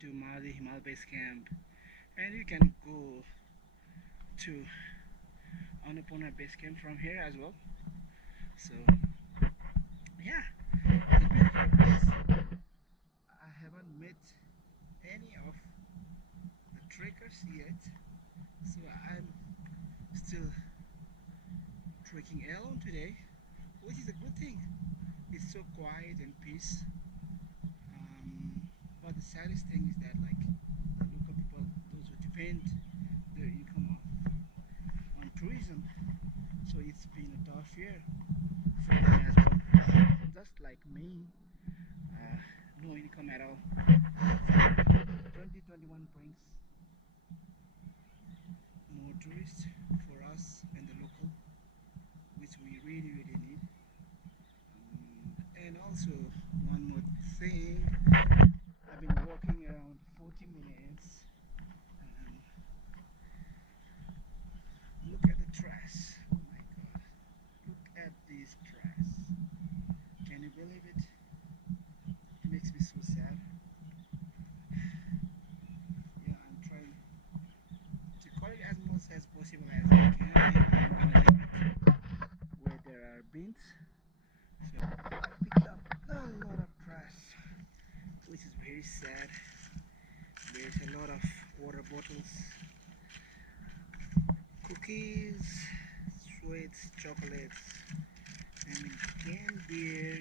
to Mali Himalaya base camp, and you can go to Annapurna base camp from here as well. So yeah, it's a beautiful place. I haven't met any of the trekkers yet, so I'm still trekking alone today, which is a good thing. It's so quiet and peace. But the saddest thing is that like the local people, those who depend their income on tourism, so it's been a tough year for them as well. Just like me, uh, no income at all. 2021 brings more tourists for us and the local, which we really need. And also one more thing, I've been walking around 40 minutes and look at the trash. Oh my god, look at this trash. Can you believe it? It makes me so sad. Yeah, I'm trying to collect as much as possible as I can. I'm gonna leave it where there are bins. So I picked up a lot of trash, which is very sad. There's a lot of water bottles, cookies, sweets, chocolates, and canned beer,